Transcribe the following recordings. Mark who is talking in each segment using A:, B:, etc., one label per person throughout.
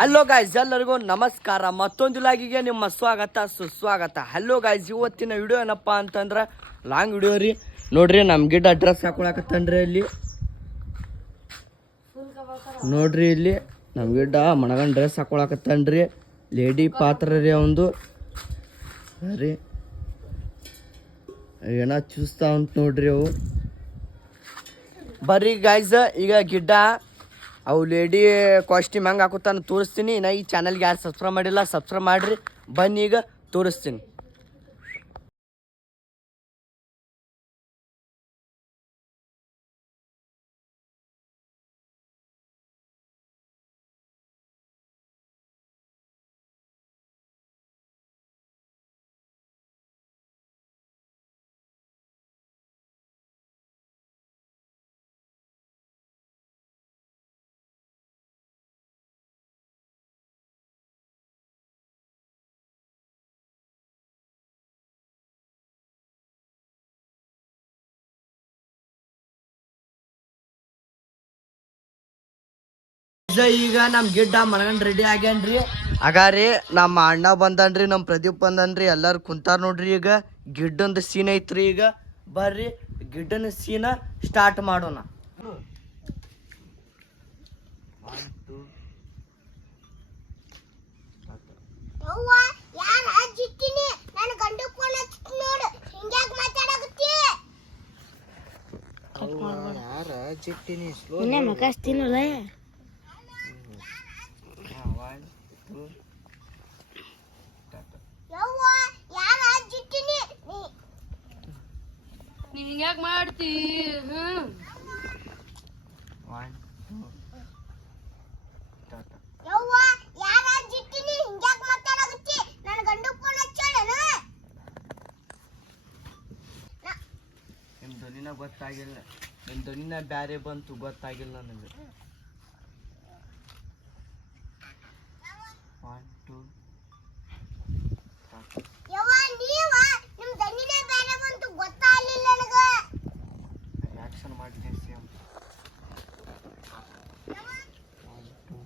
A: Hello guys ಎಲ್ಲರಿಗೂ ನಮಸ್ಕಾರ. ಮತ್ತೊಂದು ಲಾಗಿಗೆ ನಿಮ್ಮ ಸ್ವಾಗತ, ಸುಸ್ವಾಗತ. ಹಲೋ ಗಾಯ್ಸ್ ಇವತ್ತಿನ ವಿಡಿಯೋ ಏನಪ್ಪ ಅಂತಂದ್ರೆ ಲಾಂಗ್ ವಿಡಿಯೋ ರೀ. ನೋಡ್ರಿ ನಮ್ಮ ಗಿಡ ಅಡ್ರೆಸ್ ಹಾಕೊಳಕತ್ತನ್ರಿ ಇಲ್ಲಿ. ನೋಡ್ರಿ ಇಲ್ಲಿ ನಮ್ಮ ಗಿಡ್ಡ ಮಣಗನ್ ಡ್ರೆಸ್ ಹಾಕೊಳಕತ್ತನ್ರಿ. ಲೇಡಿ ಪಾತ್ರ ರೀ ಅವಂದು. ರೀ ಏನ ಚೂಸ್ತಾ ಉಂಟು ನೋಡ್ರಿ ಅವು. ಬರ್ರಿ ಗಾಯ್ಸ್ ಈಗ ಗಿಡ್ಡ ಅವು ಲೇಡಿ ಕಾಸ್ಟ್ಯೂಮ್ ಹೆಂಗೆ ಹಾಕುತ್ತಾನ ತೋರಿಸ್ತೀನಿ. ನಾ ಈ ಚಾನಲ್ಗೆ ಯಾರು ಸಬ್ಸ್ಕ್ರೈಬ್ ಮಾಡಿಲ್ಲ ಸಬ್ಸ್ಕ್ರೈಬ್ ಮಾಡಿರಿ. ಬನ್ನಿ ಈಗ ತೋರಿಸ್ತೀನಿ. ಈಗ ನಮ್ ನಮ್ಮ ಗಿಡ್ಡ ಮನಗಂಡ್ ರೆಡಿ ಆಗ್ಯಾನ್ರಿ. ಹಾಗಾರಿ ನಮ್ಮ ಅಣ್ಣ ಬಂದನ್ರಿ ನಮ್ಮ ಪ್ರದೀಪ್ ಬಂದನ್ರಿ ಎಲ್ಲಾರು ಕುಂತಾರ ನೋಡ್ರಿ ಈಗ. ಗಿಡ್ಡಂದ ಸೀನ್ ಐತ್ರಿ ಈಗ. ಬರ್ರಿ ಗಿಡ್ಡನ ಸೀನ ಸ್ಟಾರ್ಟ್ ಮಾಡೋಣ.
B: ಯಾರ ಜಿಟ್ಟಿನಿ ನನ್ನ ಗಂಡ ಫೋನ್ ಹಚ್ಚಿ ನೋಡು ಹಿಂಗ್ಯಾಕ್ ಮಾತಾಡಕತ್ತಿ ಇನ್ನೇ ಮಕಸ್ತೀನಲ್ಲ ಯವ್ವ ಯಾರ ಜಿಟ್ಟಿನಿ
C: ನೀ ಹಿಂಗ್ಯಾಕ್ ಮಾಡ್ತಿ?
A: ಧ್ವನಿನ ಗೊತ್ತಾಗಿಲ್ಲ. ನಿಮ್ಮ ಧ್ವನಿನ ಬ್ಯಾರೆ ಬಂತು ಗೊತ್ತಾಗಿಲ್ಲ ನನಗೆ ಒನ್ ಟು
B: ಯವ್ವ ನೀವ ನಿಮ್ ದಣ್ಣಿನೇ ಬೇರೆ ಬಂತು ಗೊತ್ತಾಗ್ಲಿಲ್ಲ ನನಗ
A: ಆ್ಯಕ್ಷನ್ ಮಾಡಿದೆ ಸೇಮ್ ಒನ್ ಟು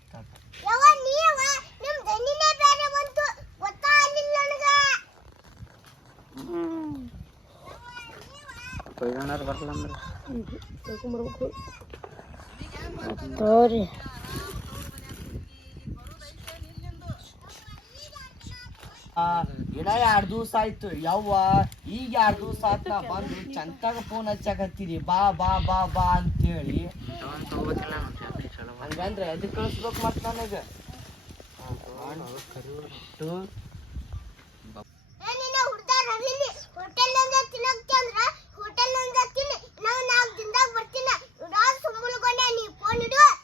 A: ಸ್ಟಾರ್ಟ್
B: ಯವ್ವ ನೀವ ನಿಮ್ ದಣ್ಣಿನೇ ಬೇರೆ ಬಂತು ಗೊತ್ತಾಗ್ಲಿಲ್ಲ ನನಗ
A: ಕೊಯ್ದಾಣರ್ ಬರಲ್ಲ ಅಂದ್ರೆ?
B: ತೋರಿ.
A: ಗಿಡ ಎರಡು ದಿವಸ ಆಯ್ತು. ಯವ್ವ ಈಗ ಎರಡು ದಿವಸ ಆತ ಬಂದು ಚಂತಾಗ ಫೋನ್ ಹಚ್ಚಾಕತ್ತೀರಿ ಬಾ ಬಾ ಬಾ ಬಾ ಅಂತೇಳಿ. ಹಂಗಂದ್ರೆ ಅದಕ್ಕೆ ಕಳಿಸ್ಬೇಕು ಮತ್ತೆ ನನಗೆ? ಟು
B: ಏನಿನ ಹುಡ್ದಾರ ಹರಿಲಿ ಹೋಟೆಲ್ ಅಂದ ತಿನ್ನಕ್ ಅಂದ್ರ ಹೋಟೆಲ್ ಅಂದ ತಿನ್ನಿ ನಾವ್ ನಾಲ್ಕು ದಿನದಾಗ ಬರ್ತೀನ ಇಡಾ ಸುಮ್ಮಲ್ಗೊನೆ ನೀ ಫೋನ್ ಇಡು
A: ಆತಲ್ಲ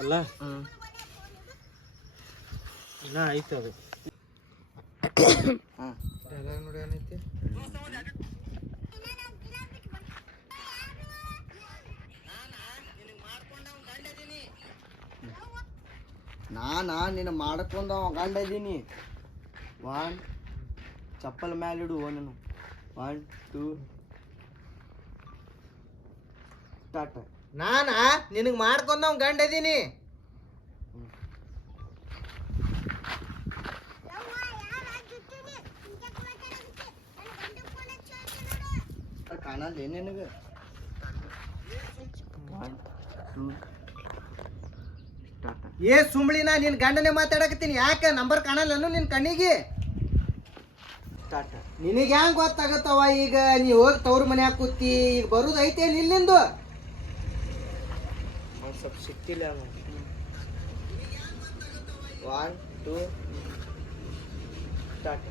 D: ಅಲ್ಲ ಇನ್ನ ಐತೆ ಅದು ನೋಡಿ ಏನೈತಿ
A: ನಾನಾ, ನಿನ್ನ ಮಾಡ್ಕೊಂಡು ಅವ, ಗಂಡ ಇದೀನಿ. ಒನ್ ಚಪ್ಪಲ್ ಮ್ಯಾಲೆ ಇಡು ನಾನು ಒನ್ ಟೂ ಸ್ಟಾರ್ಟ್
D: ನಾನಾ? ನಿನಗೆ ಮಾಡ್ಕೊಂಡ್ ಅವ್ನ್ ಗಂಡ ಇದೀನಿ.
A: ಕಾಣಲ್ಲ
D: ಏ ಸುಂಬಳಿನ ನಿನ್ ಗಂಡನೇ ಮಾತಾಡಕತ್ತೀನಿ. ಯಾಕೆ? ನಂಬರ್ ಕಾಣಲ್ಲನು ನಿನ್ ಕಣ್ಣಿಗೆ? ನಿನಗೆ ಹ್ಯಾಂಗ ಗೊತ್ತಾಗತ್ತವ ಈಗ? ನೀ ಹೋಗಿ ತವ್ರ ಮನ್ಯಾಗ ಕೂತಿ ಈಗ ಬರೋದೈತೆ ಐತೇನ್ ಇಲ್ಲಿಂದು?
A: ಒಂದು ಸ್ವಲ್ಪ ಸಿಕ್ತಿಲ್ಲ ಒನ್ ಟೂ ಸ್ಟಾರ್ಟ್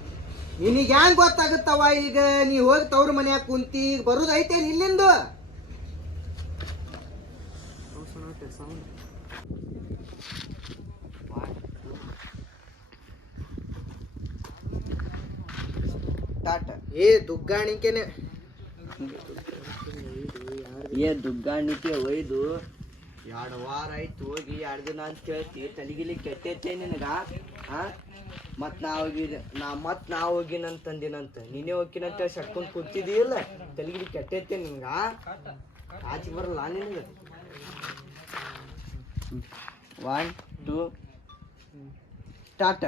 D: ನಿನಗೆ ಹ್ಯಾಂಗ ಗೊತ್ತಾಗತ್ತವ ಈಗ? ನೀ ಹೋಗಿ ತವ್ರ ಮನ್ಯಾಗ ಕುಂತಿ ಈಗ ಬರುದ್ ಐತೇನ್ ಇಲ್ಲಿಂದು?
A: ಸೌಂಡ್ ಸ್ಟಾರ್ಟ್
D: ಏ ದುಗ್ಗಾಣಿಕೆನೆ.
A: ಏ ದುಗ್ಗಾಣಿಕೆ ಒಯ್ದು. ಎರಡು ವಾರ ಆಯ್ತು ಹೋಗಿ ಎರಡು ದಿನ ಅಂತ ಕೇಳ್ತಿ ತಲೆಗಿಲಿ ಕೆಟ್ಟೈತೆ ನಿನಗ ಆ? ಮತ್ ನಾ ಹೋಗಿ ನಾ ಮತ್ ನಾ ಹೋಗಿನಂತಂದಿನಂತ ನೀನೇ ಹೋಗಿನಂತ ಸಟ್ಕೊಂಡ್ ಕೂತಿದೀಯಲ್ಲ ತಲೆಗಿಲಿ ಕೆಟ್ಟೈತೆ ನಿನ್ಗ? ಆಚೆ ಬರಲ್ಲ ನಿನಗ? ಒನ್ ಟೂ ಸ್ಟಾರ್ಟ್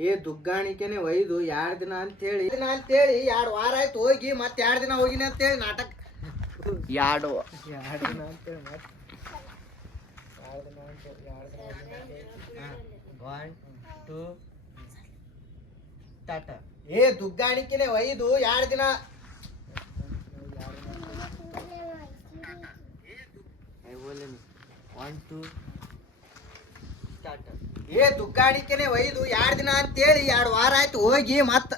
D: ಏ ದುಗ್ಗಾಣಿಕೆನೆ ಒಯ್ದು ಎರಡು ದಿನ ಅಂತೇಳಿ ದಿನ ಅಂತೇಳಿ ಎರಡು ವಾರ ಆಯ್ತು ಹೋಗಿ ಮತ್ತೆ ಎರಡು ದಿನ ಹೋಗಿನಿ ಅಂತೇಳಿ ನಾಟಕ.
A: ಎರಡು
D: ಎರಡು ದಿನ ಅಂತೇಳಿ ಮತ್ತೆ ಎರಡ್ ದಿನ ಅಂತೇಳಿ ಎರಡ್ ದಿನ ಹೋಗಿನಿ ಅಂತೇಳಿ.
A: ಒನ್ ಟೂ ಸ್ಟಾರ್ಟ್
D: ಏ ದುಗ್ಗಾಣಿಕೆನೆ ಒಯ್ದು ಎರಡು ದಿನ?
A: ಒನ್ ಟೂ ಸ್ಟಾರ್ಟ್
D: ಏ ದುಗ್ಗಾಣಿಕೆನೆ ಒಯ್ದು ಎರಡು ದಿನ ಅಂತೇಳಿ ಎರಡು ವಾರ ಆಯ್ತು ಹೋಗಿ ಮತ್ತ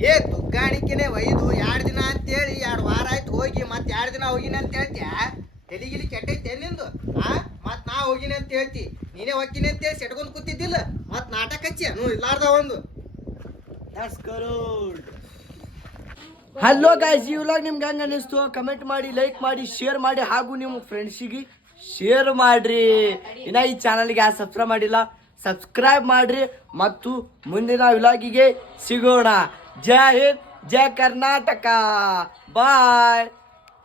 D: ಏ ತುಗ್ಗಾಣಿಕೆನೆ ಒಯ್ದು ಎರಡು ದಿನ ಅಂತೇಳಿ ಎರಡು ವಾರ ಆಯ್ತು ಹೋಗಿ ಮತ್ತೆ ಎರಡು ದಿನ ಹೋಗಿನಿ ಅಂತ ಹೇಳ್ತೀಯಾ? ತೆಲಿಗಿಲಿ ಕೆಟ್ಟೈತೆ ನಿಂದು? ಆ? ಮತ್ತೆ ನಾ ಹೋಗಿನಿ ಅಂತ ಹೇಳ್ತಿ. ನೀನೇ ಹೋಗಿನಿ ಅಂತೇಳಿ ಸೆಟ್ಕೊಂಡ್ ಕೂತಿದ್ದಿಲ್ಲ. ಮತ್ತೆ ನಾಟಕ ಹಚ್ಚಿ ಅನು ಇಲ್ಲಾರ್ದ ಒಂದು
A: ಹಲೋ ಗಾಯ್ಸ್ ಈ ವ್ಲಾಗ್ ನಿಮ್ಗೆ ಹೆಂಗ ಅನಿಸ್ತು? ಕಮೆಂಟ್ ಮಾಡಿ ಲೈಕ್ ಮಾಡಿ ಶೇರ್ ಮಾಡಿ ಹಾಗೂ ನಿಮ್ಮ ಫ್ರೆಂಡ್ಸಿಗೆ ಶೇರ್ ಮಾಡ್ರಿ. ಇನ್ನ ಈ ಚಾನಲ್ಗೆ ಯಾರು ಸಬ್ಸ್ಕ್ರೈಬ್ ಮಾಡಿಲ್ಲ ಸಬ್ಸ್ಕ್ರೈಬ್ ಮಾಡ್ರಿ. ಮತ್ತು ಮುಂದಿನ ವ್ಲಾಗಿಗೆ ಸಿಗೋಣ. जय हिंद जय कर्नाटका। बाय।